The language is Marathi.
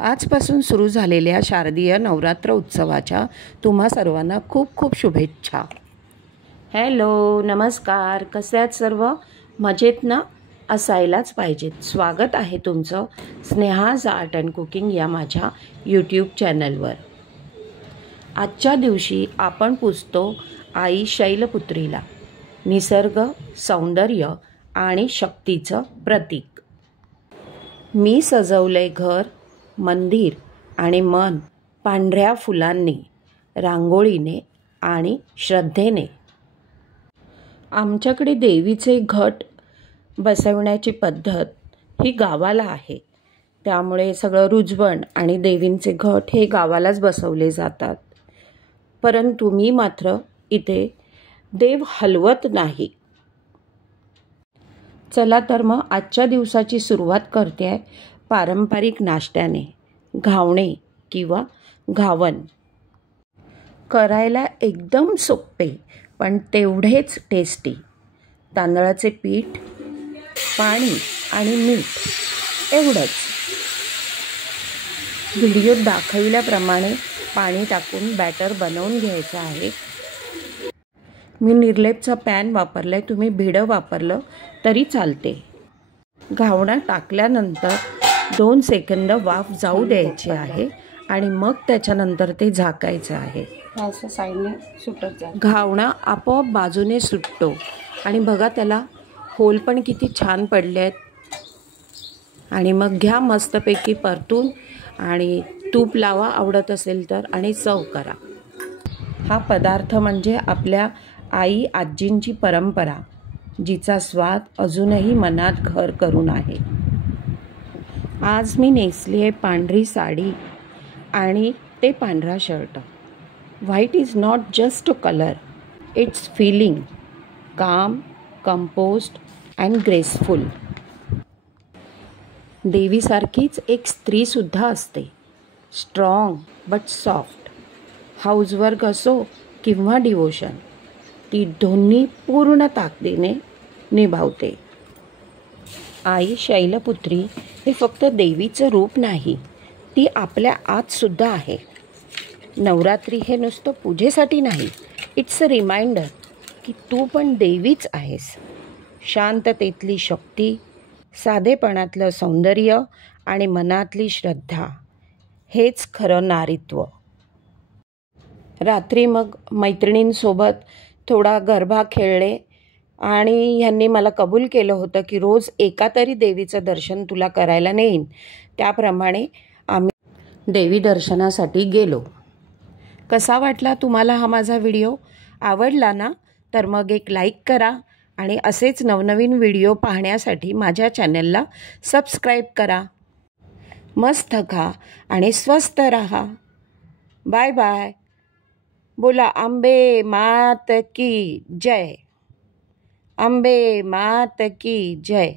आजपासून सुरू झालेल्या शारदीय नवरात्र उत्सवाच्या तुम्हा सर्वांना खूप खूप शुभेच्छा। हॅलो, नमस्कार, कसे आहात सर्व? मजेत ना? असायलाच पाहिजेत। स्वागत आहे तुमचं स्नेहाज आर्ट अँड कुकिंग या माझ्या यूट्यूब चॅनलवर। आजच्या दिवशी आपण पूजतो आई शैलपुत्रीला, निसर्ग, सौंदर्य आणि शक्तीचं प्रतीक। मी सजवले घर, मंदिर आणि मन पांढऱ्या फुलांनी, रांगोळीने आणि श्रद्धेने। आमच्याकडे देवीचे घट बसवण्याची पद्धत ही गावाला आहे, त्यामुळे सगळं रुजवण आणि देवींचे घट हे गावालाच बसवले जातात। परंतु मी मात्र इथे देव हलवत नाही। चला तर मग आजच्या दिवसाची सुरुवात करते पारंपरिक नाश्त्याने, घावणे किंवा घावन। करायला एकदम सोपे पण तेवढेच टेस्टी। तांदळाचे पीठ, पाणी आणि मीठ एवढंच। व्हिडिओत दाखविल्याप्रमाणे पाणी टाकून बॅटर बनवून घ्यायचं आहे। मी निर्लेपचा पॅन वापरलाय, तुम्ही भिडं वापरलं तरी चालते। घावणा टाकल्यानंतर 2 सेकंद वाफ जाऊ द्यायची आहे आणि मग त्याच्यानंतर ते झाकायचं आहे। असं साईडने सुटत जाईल। घावणा आपोआप बाजूने सुटतो आणि बघा त्याला होल पण किती छान पडले आहेत। आणि मग घ्या मस्तपैकी परतून आणि तूप लावा आवडत असेल तर आणि सर्व करा। हा पदार्थ म्हणजे आपल्या आई आजींची परंपरा, जिचा स्वाद अजूनही मनात घर करून आहे। आज मी नेसली आहे पांढरी साडी आणि ते पांढरा shirt. White is not just a colour, it's feeling काम, कंपोस्ट अँड ग्रेसफुल। देवीसारखीच एक स्त्रीसुद्धा असते, स्ट्रॉंग बट सॉफ्ट। हाऊसवर्क असो किंवा डिवोशन, ती दोन्ही पूर्ण ताकदीने निभावते। आई शैलपुत्री हे फक्त देवीचं रूप नाही, ती आपल्या आत सुद्धा आहे। नवरात्री हे नुसतं पूजेसाठी नाही, इट्स अ रिमाइंडर की तू पण देवीच आहेस। शांततेतली शक्ती, साधेपणातलं सौंदर्य आणि मनातली श्रद्धा, हेच खरं नारीत्व। रात्री मग मैत्रिणींसोबत थोडा गरबा खेळले आणि ह्यांनी मला कबूल केलं होतं की रोज एका तरी देवीचं दर्शन तुला करायला नेईन। त्याप्रमाणे आम्ही देवी दर्शनासाठी गेलो। कसा वाटला तुम्हाला हा माझा व्हिडिओ? आवडला ना? तर मग एक लाईक करा आणि असेच नवनवीन व्हिडिओ पाहण्यासाठी माझ्या चॅनलला सबस्क्राईब करा। मस्त खा आणि स्वस्त रहा। Bye bye. बोला अंबे मात की जय। अंबे मात की जय।